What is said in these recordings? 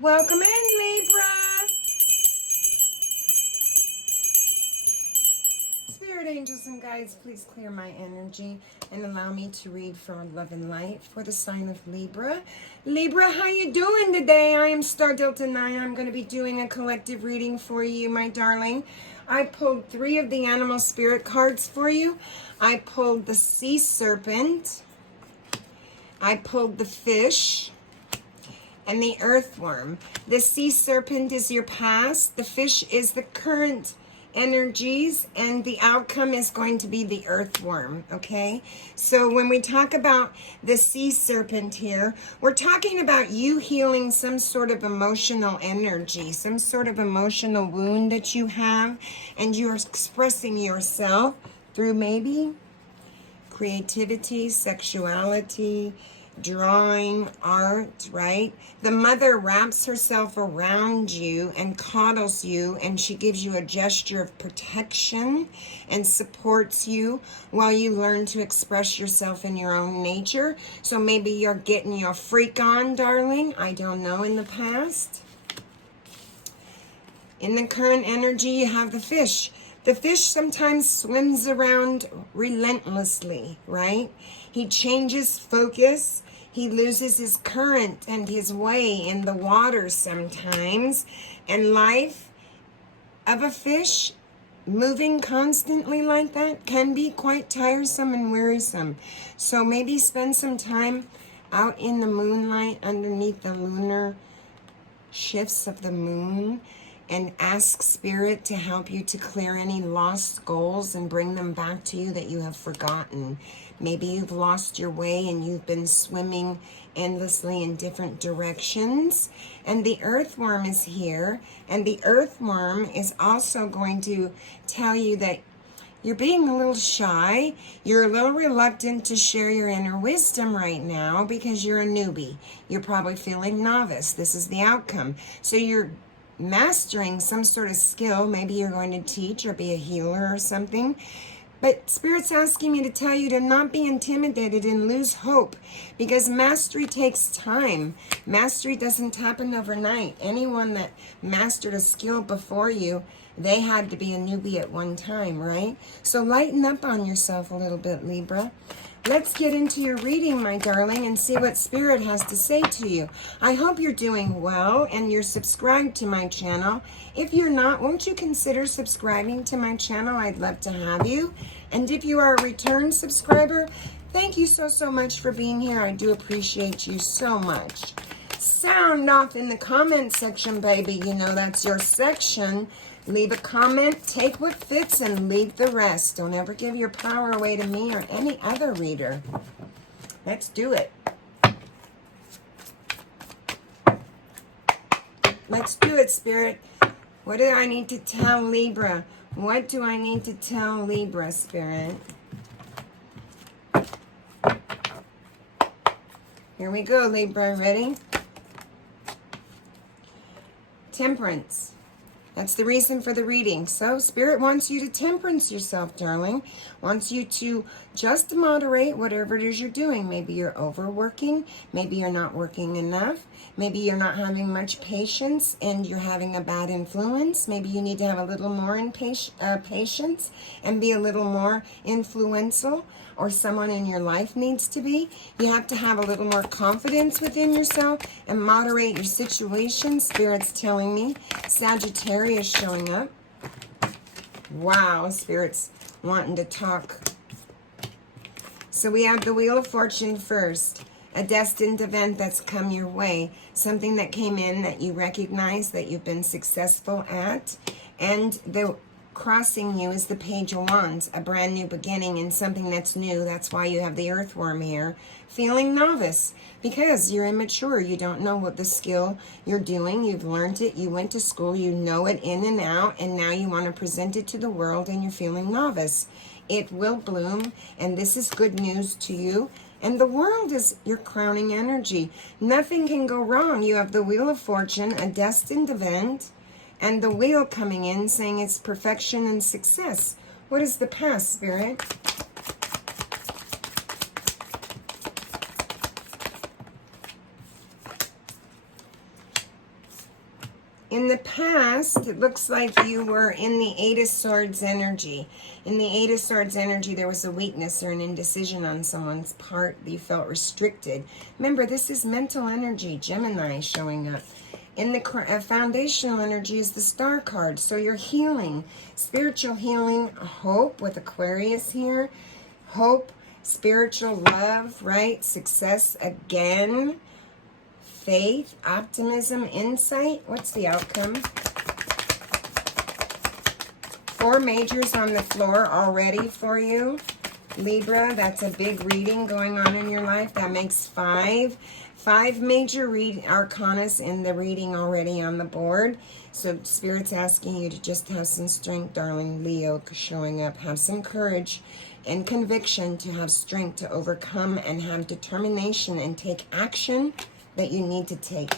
Welcome in, Libra. Spirit angels and guides, please clear my energy and allow me to read from Love and Light for the sign of Libra. Libra, how you doing today? I am Star Delta 9. I'm going to be doing a collective reading for you, my darling. I pulled 3 of the animal spirit cards for you. I pulled the sea serpent. I pulled the fish. And the earthworm. The sea serpent is your past. The fish is the current energies. And the outcome is going to be the earthworm. Okay? So when we talk about the sea serpent here, we're talking about you healing some sort of emotional energy, some sort of emotional wound that you have. And you're expressing yourself through maybe creativity, sexuality, drawing, art, right? The mother wraps herself around you and coddles you, and she gives you a gesture of protection and supports you while you learn to express yourself in your own nature. So maybe you're getting your freak on, darling. I don't know, in the past. In the current energy, you have the fish. The fish sometimes swims around relentlessly, right? He changes focus. He loses his current and his way in the water sometimes. And life of a fish moving constantly like that can be quite tiresome and wearisome. So maybe spend some time out in the moonlight underneath the lunar shifts of the moon and ask Spirit to help you to clear any lost goals and bring them back to you that you have forgotten. Maybe you've lost your way and you've been swimming endlessly in different directions. And the earthworm is here. And the earthworm is also going to tell you that you're being a little shy. You're a little reluctant to share your inner wisdom right now because you're a newbie. You're probably feeling novice. This is the outcome. So you're mastering some sort of skill. Maybe you're going to teach or be a healer or something. But Spirit's asking me to tell you to not be intimidated and lose hope, because mastery takes time. Mastery doesn't happen overnight. Anyone that mastered a skill before you, they had to be a newbie at one time, right? So lighten up on yourself a little bit, Libra. Let's get into your reading, my darling, and see what Spirit has to say to you. I hope you're doing well and you're subscribed to my channel. If you're not, won't you consider subscribing to my channel? I'd love to have you. And if you are a return subscriber, thank you so much for being here. I do appreciate you so much. Sound off in the comment section, baby. You know that's your section. Leave a comment, take what fits, and leave the rest. Don't ever give your power away to me or any other reader. Let's do it. Let's do it, Spirit. What do I need to tell Libra? What do I need to tell Libra, Spirit? Here we go, Libra. Ready? Temperance. That's the reason for the reading. So Spirit wants you to temperance yourself, darling. Wants you to just moderate whatever it is you're doing. Maybe you're overworking. Maybe you're not working enough. Maybe you're not having much patience and you're having a bad influence. Maybe you need to have a little more patience and be a little more influential, or someone in your life needs to be. You have to have a little more confidence within yourself and moderate your situation. Spirit's telling me. Sagittarius showing up. Wow, Spirit's wanting to talk. So we have the Wheel of Fortune first. A destined event that's come your way. Something that came in that you recognize that you've been successful at. And the crossing you is the Page of Wands, a brand new beginning and something that's new. That's why you have the earthworm here. Feeling novice because you're immature. You don't know what the skill you're doing. You've learned it. You went to school. You know it in and out. And now you want to present it to the world and you're feeling novice. It will bloom, and this is good news to you. And the world is your crowning energy. Nothing can go wrong. You have the Wheel of Fortune, a destined event, and the wheel coming in saying it's perfection and success. What is the past, Spirit? In the past, it looks like you were in the Eight of Swords energy. In the Eight of Swords energy, there was a weakness or an indecision on someone's part. You felt restricted. Remember, this is mental energy, Gemini showing up. In the foundational energy is the Star card. So you're healing, spiritual healing, hope with Aquarius here. Hope, spiritual love, right? Success again. Faith, optimism, insight. What's the outcome? 4 majors on the floor already for you. Libra, that's a big reading going on in your life. That makes 5. 5 major arcanas in the reading already on the board. So Spirit's asking you to just have some strength, darling. Leo showing up. Have some courage and conviction to have strength to overcome and have determination and take action that you need to take.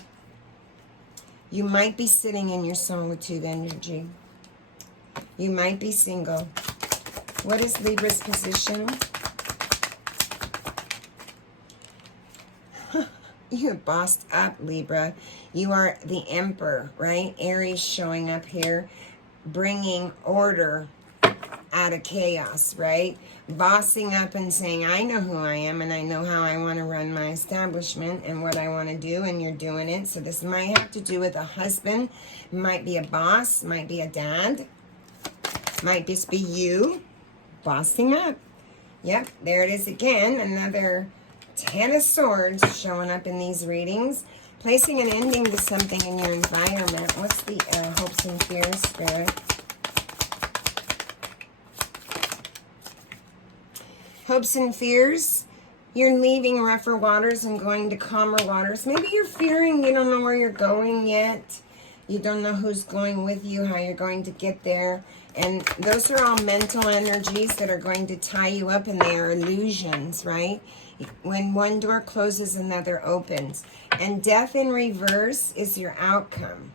You might be sitting in your solitude energy. You might be single. What is Libra's position? You're bossed up, Libra. You are the Emperor, right? Aries showing up here, bringing order out of chaos, right? Bossing up and saying, I know who I am and I know how I want to run my establishment and what I want to do, and you're doing it. So this might have to do with a husband, might be a boss, might be a dad, might just be you bossing up. Yep, there it is again. Another 10 of Swords showing up in these readings. Placing an ending to something in your environment. What's the hopes and fears, Spirit? Hopes and fears. You're leaving rougher waters and going to calmer waters. Maybe you're fearing you don't know where you're going yet. You don't know who's going with you, how you're going to get there. And those are all mental energies that are going to tie you up, and they are illusions, right? When one door closes, another opens. And death in reverse is your outcome.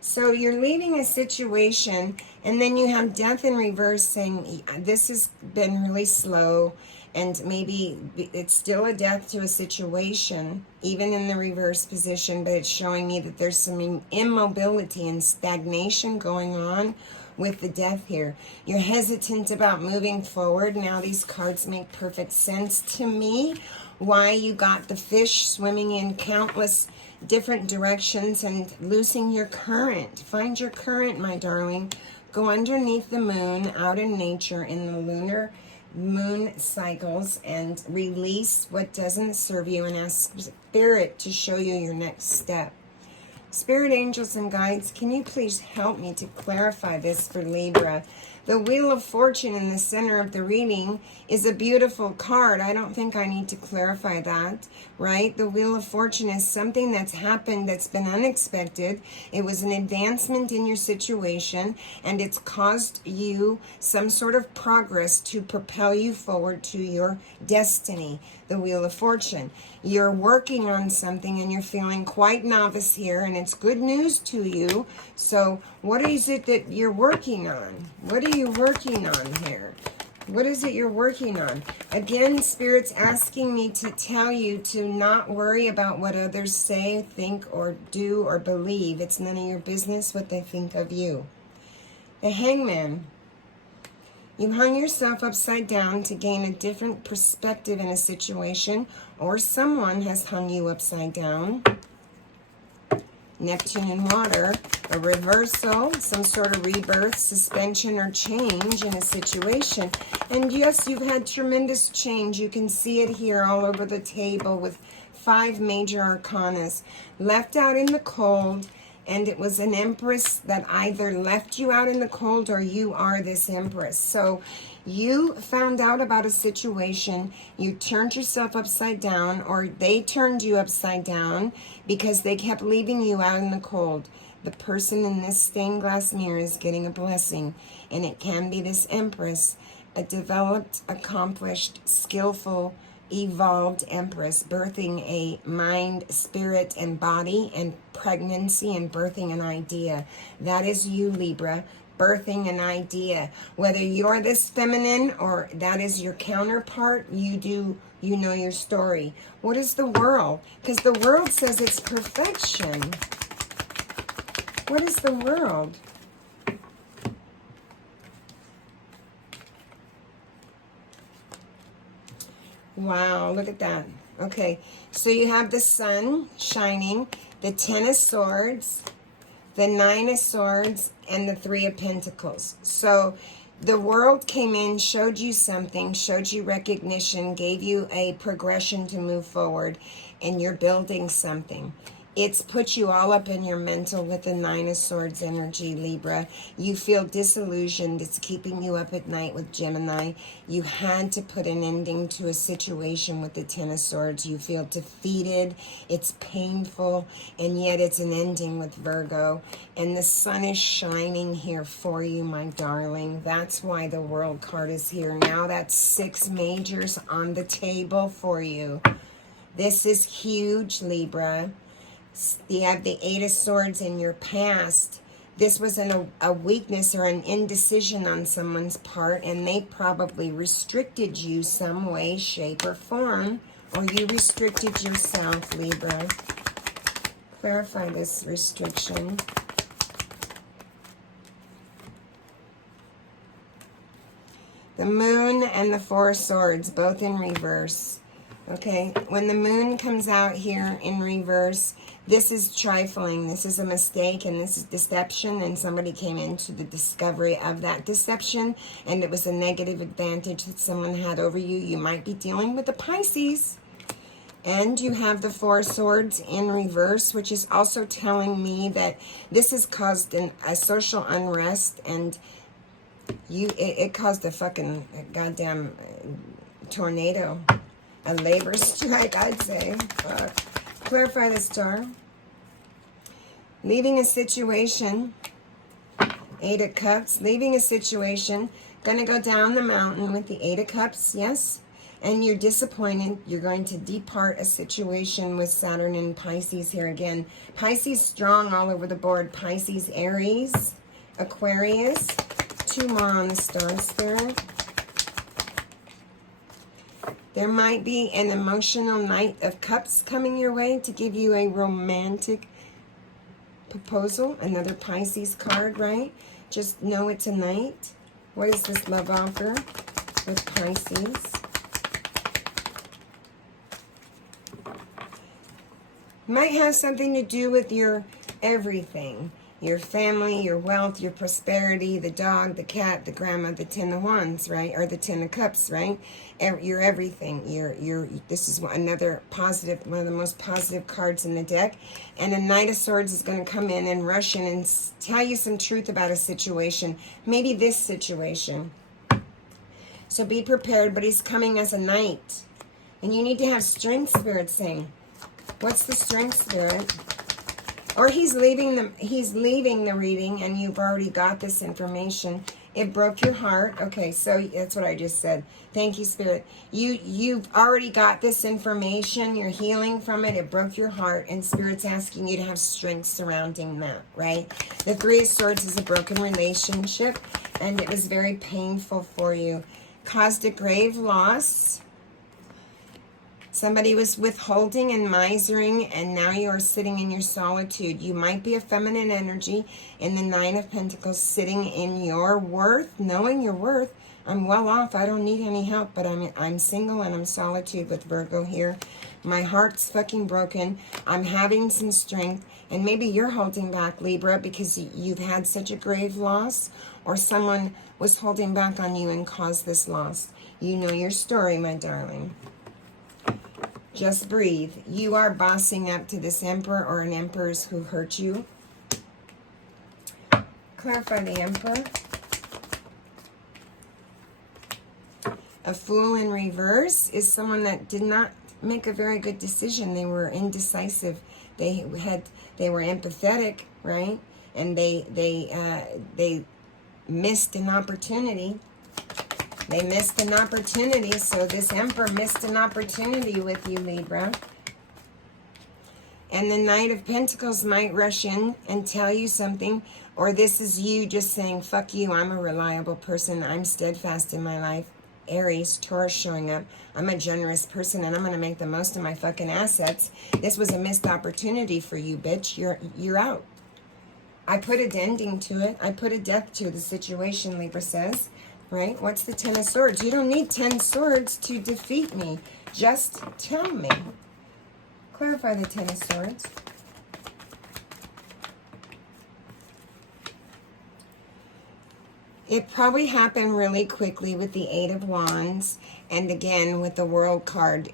So you're leaving a situation, and then you have death in reverse saying, this has been really slow, and maybe it's still a death to a situation, even in the reverse position, but it's showing me that there's some immobility and stagnation going on with the death here. You're hesitant about moving forward. Now these cards make perfect sense to me. Why you got the fish swimming in countless different directions and losing your current. Find your current, my darling. Go underneath the moon, out in nature, in the lunar moon cycles, and release what doesn't serve you and ask Spirit to show you your next step. Spirit angels and guides, can you please help me to clarify this for Libra? The Wheel of Fortune in the center of the reading is a beautiful card. I don't think I need to clarify that, right? The Wheel of Fortune is something that's happened that's been unexpected. It was an advancement in your situation, and it's caused you some sort of progress to propel you forward to your destiny. The Wheel of Fortune. You're working on something and you're feeling quite novice here, and it's good news to you. So what is it that you're working on? What are you working on here? What is it you're working on? Again, Spirit's asking me to tell you to not worry about what others say, think, or do, or believe. It's none of your business what they think of you. The Hangman. You hung yourself upside down to gain a different perspective in a situation, or someone has hung you upside down. Neptune in water, a reversal, some sort of rebirth, suspension, or change in a situation. And yes, you've had tremendous change. You can see it here all over the table with 5 major arcanas. Left out in the cold, and it was an empress that either left you out in the cold or you are this empress. So you found out about a situation, you turned yourself upside down, or they turned you upside down because they kept leaving you out in the cold. The person in this stained glass mirror is getting a blessing, and it can be this empress, a developed, accomplished, skillful, evolved empress, birthing a mind, spirit, and body, and pregnancy, and birthing an idea. That is you, Libra, birthing an idea. Whether you're this feminine or that is your counterpart, you know your story. What is the world? Because the world says it's perfection. What is the world? Wow, look at that. Okay, so you have the sun shining, the 10 of swords, the 9 of swords, and the 3 of pentacles. So the world came in, showed you something, showed you recognition, gave you a progression to move forward, and you're building something. It's put you all up in your mental with the 9 of swords energy, Libra. You feel disillusioned. It's keeping you up at night with Gemini. You had to put an ending to a situation with the 10 of swords. You feel defeated. It's painful, and yet it's an ending with Virgo. And the sun is shining here for you, my darling. That's why the world card is here. Now that's 6 majors on the table for you. This is huge, Libra. You have the 8 of swords in your past. This was a weakness or an indecision on someone's part, and they probably restricted you some way, shape, or form, or you restricted yourself, Libra. Clarify this restriction. The moon and the 4 of swords, both in reverse. Okay, when the moon comes out here in reverse, this is trifling, this is a mistake, and this is deception, and somebody came into the discovery of that deception, and it was a negative advantage that someone had over you. You might be dealing with the Pisces. And you have the 4 swords in reverse, which is also telling me that this has caused a social unrest, and it caused a fucking goddamn tornado. A labor strike, I'd say. Clarify the star. Leaving a situation. 8 of Cups. Leaving a situation. Going to go down the mountain with the 8 of Cups, yes? And you're disappointed. You're going to depart a situation with Saturn and Pisces here again. Pisces strong all over the board. Pisces, Aries, Aquarius. 2 more on the star spirit. There might be an emotional Knight of Cups coming your way to give you a romantic proposal. Another Pisces card, right? Just know it's a knight. What is this love offer with Pisces? Might have something to do with your everything. Your family, your wealth, your prosperity, the dog, the cat, the grandma, the 10 of wands, right? Or the 10 of cups, right? You're everything. This is another positive, one of the most positive cards in the deck. And a Knight of Swords is going to come in and rush in and tell you some truth about a situation. Maybe this situation. So be prepared, but he's coming as a knight. And you need to have strength, Spirit saying. What's the strength, Spirit? Or he's leaving the reading, and you've already got this information. It broke your heart. Okay, so that's what I just said. Thank you, Spirit. You've already got this information. You're healing from it. It broke your heart, and Spirit's asking you to have strength surrounding that, right? The 3 of Swords is a broken relationship, and it was very painful for you. Caused a grave loss. Somebody was withholding and misering, and now you are sitting in your solitude. You might be a feminine energy in the 9 of Pentacles, sitting in your worth, knowing your worth. I'm well off. I don't need any help, but I'm single and I'm solitude with Virgo here. My heart's fucking broken. I'm having some strength, and maybe you're holding back, Libra, because you've had such a grave loss, or someone was holding back on you and caused this loss. You know your story, my darling. Just breathe. You are bossing up to this emperor or an empress who hurt you. Clarify the emperor. A Fool in reverse is someone that did not make a very good decision. They were indecisive. They were empathetic, right? And they missed an opportunity. They missed an opportunity, so this Emperor missed an opportunity with you, Libra. And the Knight of Pentacles might rush in and tell you something, or this is you just saying, fuck you, I'm a reliable person, I'm steadfast in my life. Aries, Taurus showing up. I'm a generous person, and I'm going to make the most of my fucking assets. This was a missed opportunity for you, bitch. You're out. I put an ending to it. I put a death to the situation, Libra says. Right? What's the Ten of Swords? You don't need 10 swords to defeat me. Just tell me. Clarify the Ten of Swords. It probably happened really quickly with the Eight of Wands. And again, with the World card,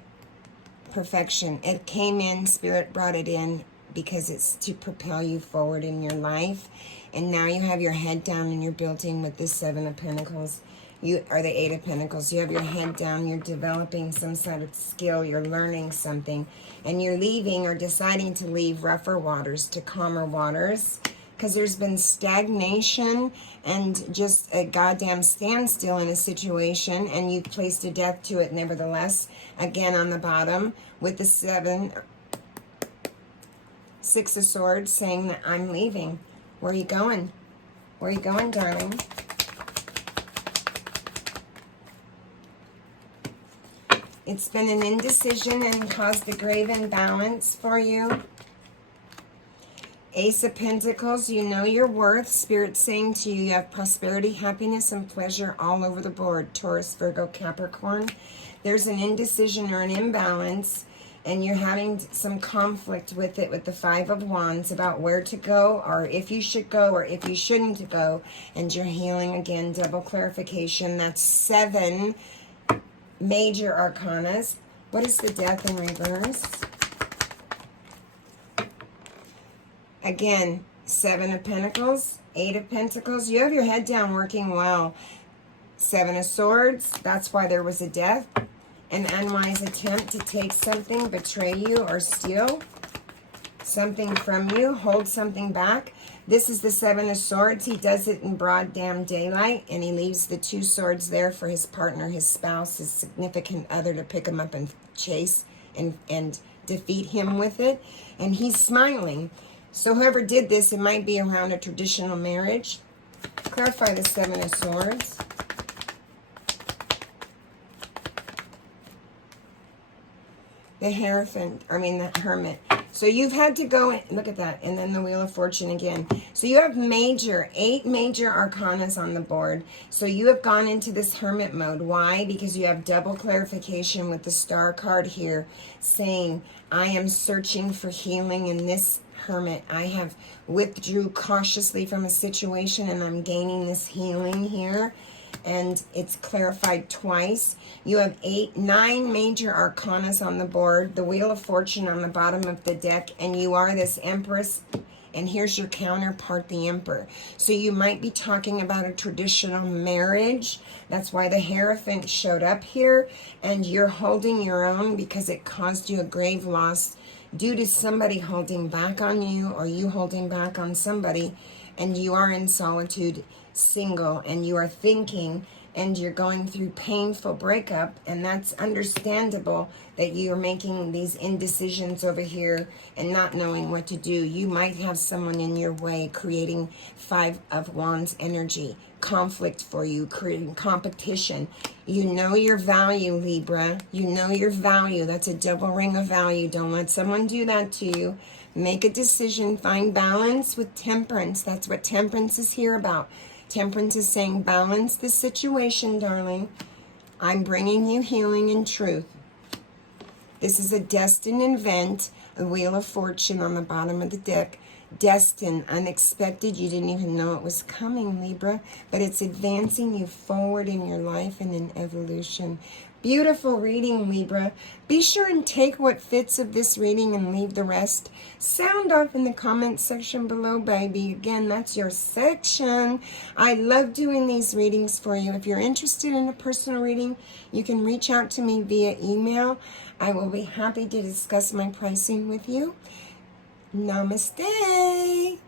perfection. It came in, Spirit brought it in because it's to propel you forward in your life. And now you have your head down and you're building with the Seven of Pentacles. You are the Eight of Pentacles. You have your head down. You're developing some sort of skill. You're learning something. And you're leaving or deciding to leave rougher waters to calmer waters. Because there's been stagnation and just a goddamn standstill in a situation. And you've placed a death to it nevertheless. Again on the bottom with the Six of Swords saying that I'm leaving. Where are you going? Where are you going, darling? It's been an indecision and caused a grave imbalance for you. Ace of Pentacles, you know your worth. Spirit saying to you, you have prosperity, happiness, and pleasure all over the board. Taurus, Virgo, Capricorn. There's an indecision or an imbalance, and you're having some conflict with it with the Five of Wands about where to go, or if you should go, or if you shouldn't go. And you're healing again, double clarification. That's 7 major arcanas. What is the Death in reverse? Again, 7 of Pentacles, 8 of Pentacles. You have your head down working well. 7 of Swords. That's why there was a death. An unwise attempt to take something, betray you, or steal something from you, hold something back. This is the 7 of Swords. He does it in broad damn daylight, and he leaves the 2 swords there for his partner, his spouse, his significant other to pick him up and chase and defeat him with it. And he's smiling. So whoever did this, it might be around a traditional marriage. Clarify the 7 of Swords. The the Hermit. So you've had to go in, look at that, and then the Wheel of Fortune again. So you have 8 major arcanas on the board. So you have gone into this Hermit mode. Why? Because you have double clarification with the Star card here saying, I am searching for healing in this Hermit. I have withdrew cautiously from a situation and I'm gaining this healing here. And it's clarified twice. You have 9 major arcanas on the board, the Wheel of Fortune on the bottom of the deck, and you are this Empress, and here's your counterpart, the Emperor. So you might be talking about a traditional marriage. That's why the Hierophant showed up here, and you're holding your own because it caused you a grave loss due to somebody holding back on you or you holding back on somebody, and you are in solitude, single, and you are thinking, and you're going through painful breakup, and that's understandable that you're making these indecisions over here and not knowing what to do. You might have someone in your way creating 5 of Wands energy, conflict for you, creating competition. You know your value, Libra. You know your value. That's a double ring of value. Don't let someone do that to you. Make a decision. Find balance with Temperance. That's what Temperance is here about. Temperance is saying, balance the situation, darling. I'm bringing you healing and truth. This is a destined event, a Wheel of Fortune on the bottom of the deck. Destined, unexpected. You didn't even know it was coming, Libra. But it's advancing you forward in your life and in evolution. Beautiful reading, Libra. Be sure and take what fits of this reading and leave the rest. Sound off in the comments section below, baby. Again, that's your section. I love doing these readings for you. If you're interested in a personal reading, you can reach out to me via email. I will be happy to discuss my pricing with you. Namaste.